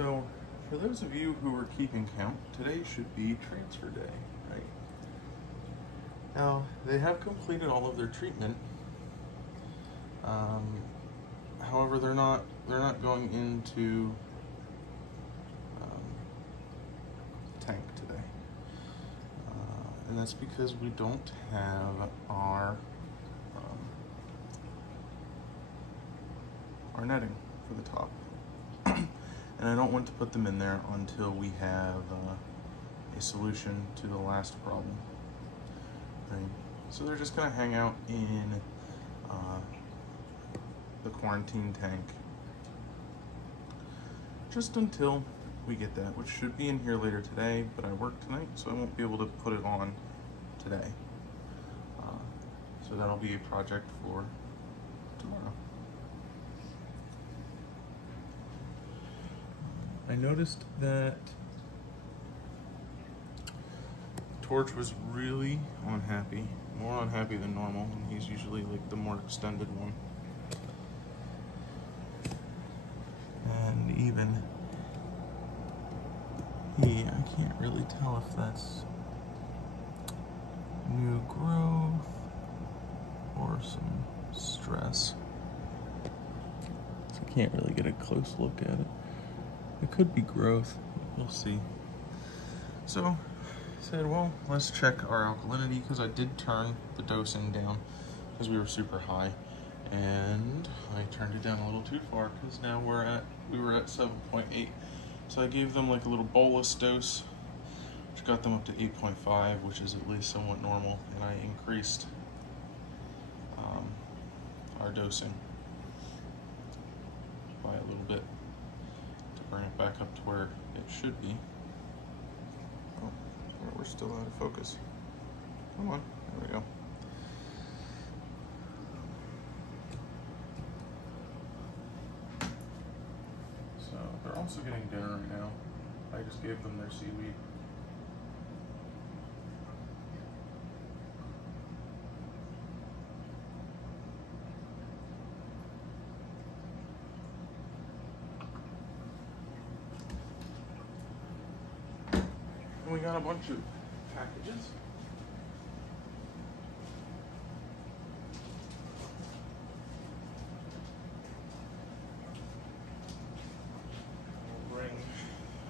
So, for those of you who are keeping count, today should be transfer day, right? Now, they have completed all of their treatment. However, they're not going into tank today, and that's because we don't have our netting for the top. And I don't want to put them in there until we have a solution to the last problem. Right? So they're just gonna hang out in the quarantine tank just until we get that, which should be in here later today, but I work tonight, so I won't be able to put it on today. So that'll be a project for tomorrow. I noticed that Torch was really unhappy, more unhappy than normal, and he's usually like the more extended one. And even I can't really tell if that's new growth or some stress. So I can't really get a close look at it. It could be growth, we'll see. So I said, well, let's check our alkalinity, because I did turn the dosing down because we were super high, and I turned it down a little too far because now we were at 7.8. So I gave them like a little bolus dose, which got them up to 8.5, which is at least somewhat normal, and I increased our dosing by a little bit to bring it back up to where it should be. Oh, we're still out of focus. Come on, there we go. So they're also getting dinner right now. I just gave them their seaweed. And we got a bunch of packages. We'll bring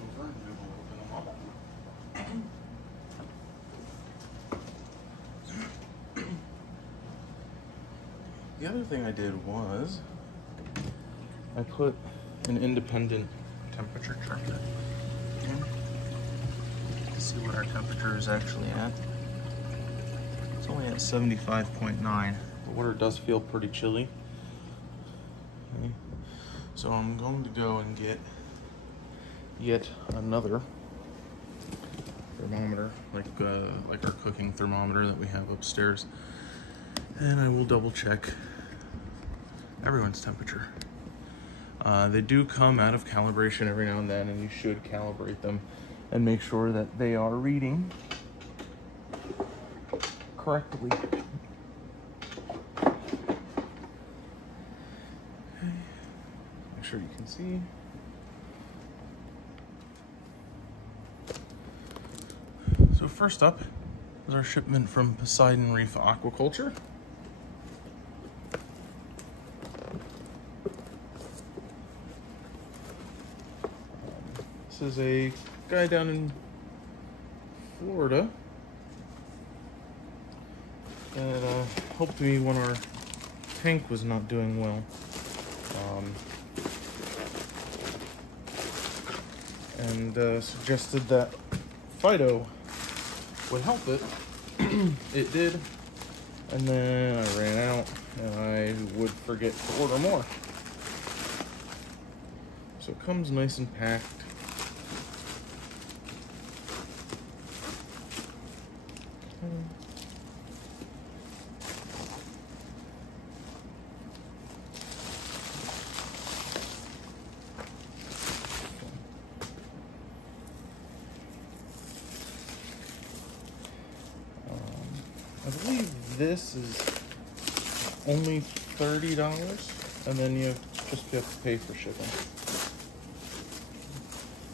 over and we will open them up. The other thing I did was I put an independent temperature checker in to see what our temperature is actually at. It's only at 75.9. The water does feel pretty chilly. Okay. So I'm going to go and get yet another thermometer, like our cooking thermometer that we have upstairs, and I will double check everyone's temperature. They do come out of calibration every now and then, and you should calibrate them and make sure that they are reading correctly. Okay. Make sure you can see. So first up is our shipment from Poseidon Reef Aquaculture. This is a guy down in Florida that helped me when our tank was not doing well. And suggested that Fido would help it. It did, and then I ran out and I would forget to order more. So it comes nice and packed. I believe this is only $30, and then you have to pay for shipping.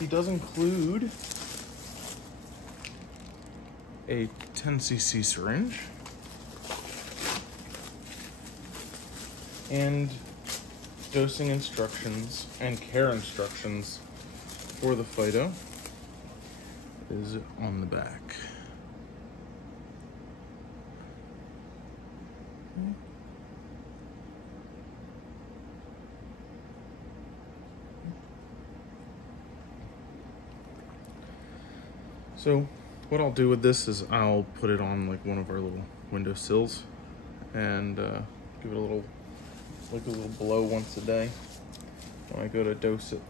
he does include a 10cc syringe and dosing instructions and care instructions for the Fido is on the back. So what I'll do with this is I'll put it on like one of our little windowsills and give it a little blow once a day when I go to dose it.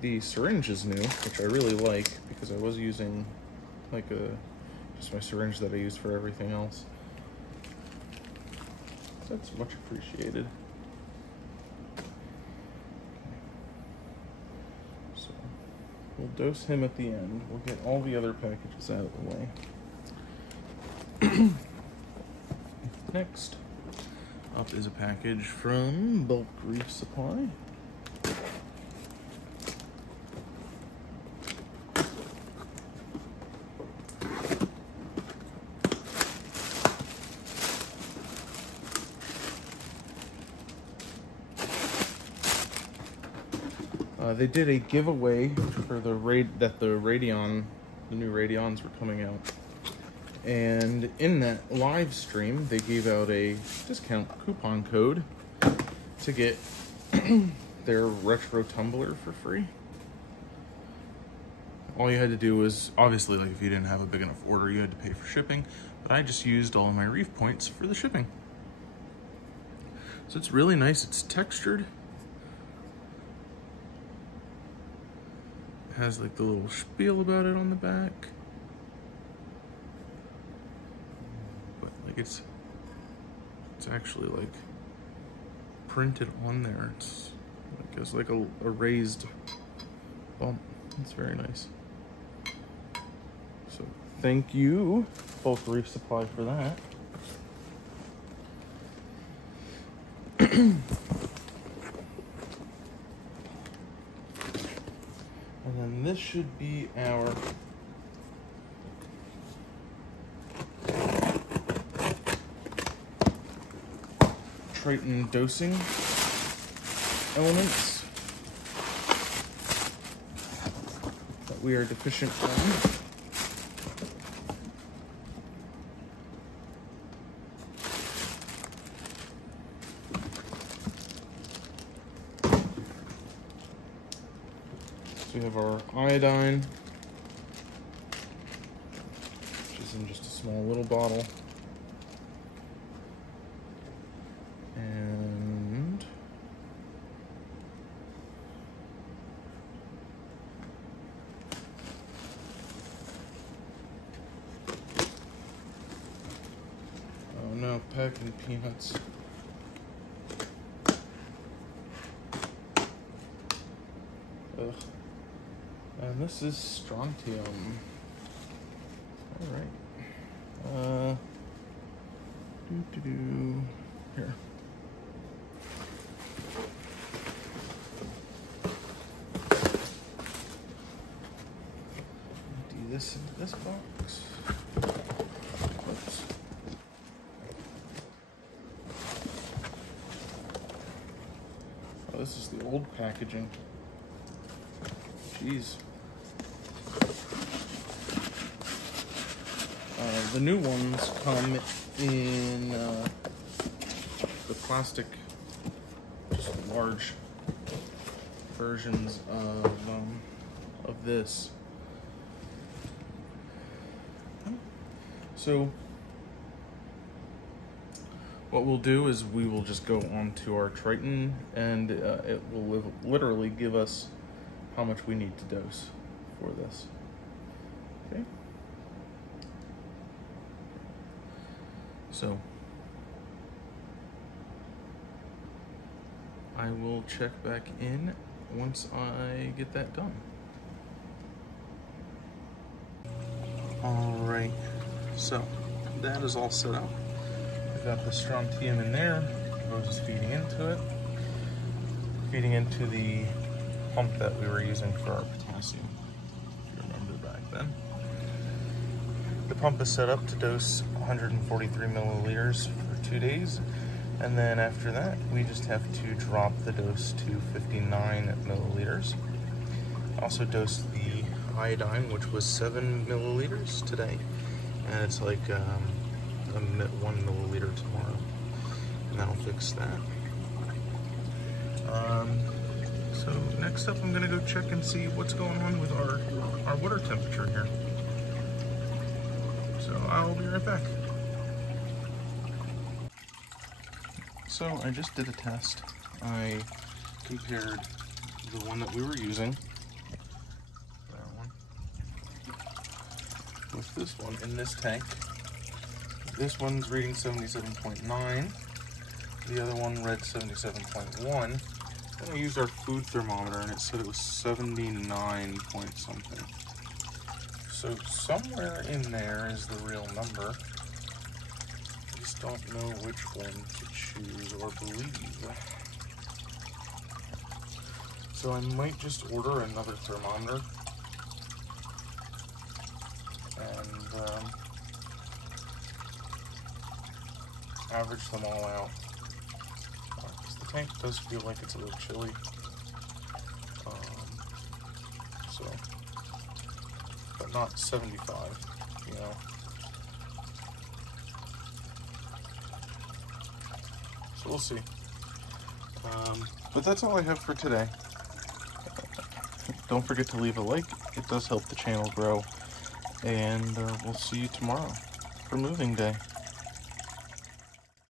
The syringe is new, which I really like because I was using like just my syringe that I use for everything else. That's much appreciated. So we'll dose him at the end. We'll get all the other packages out of the way. Next up is a package from Bulk Reef Supply. They did a giveaway for the new Radions were coming out. And in that live stream, they gave out a discount coupon code to get their retro tumbler for free. All you had to do was, obviously, like if you didn't have a big enough order, you had to pay for shipping, but I just used all of my Reef points for the shipping. So it's really nice. It's textured. It has like the little spiel about it on the back. Like it's actually like printed on there. It's like a raised bump. It's very nice. So thank you, Bulk Reef Supply, for that. And then this should be our Triton dosing elements that we are deficient on. So we have our iodine, which is in just a small little bottle. And oh no, packing peanuts. Ugh. And this is strontium. Alright. Here. Empty this into this box. Oops. Oh, this is the old packaging. Jeez. The new ones come in the plastic, just large versions of this. So what we'll do is we will just go onto our Triton, and it will literally give us how much we need to dose for this. Okay. So I will check back in once I get that done. All right, so that is all set up. I've got the strontium in there. Rose is feeding into it. feeding into the pump that we were using for our potassium, if you remember back then. The pump is set up to dose 143 milliliters for 2 days, and then after that we just have to drop the dose to 59 milliliters. Also dosed the iodine, which was 7 milliliters today, and it's like 1 milliliter tomorrow, and that'll fix that. So next up, I'm gonna go check and see what's going on with our water temperature here. So I'll be right back. So I just did a test. I compared the one that we were using, that one, with this one in this tank. This one's reading 77.9. The other one read 77.1. Then I used our food thermometer and it said it was 79 point something. So somewhere in there is the real number. I just don't know which one to choose or believe. So I might just order another thermometer and average them all out. The tank does feel like it's a little chilly, but not 75, you know. So we'll see. But that's all I have for today. Don't forget to leave a like. It does help the channel grow. And we'll see you tomorrow for moving day.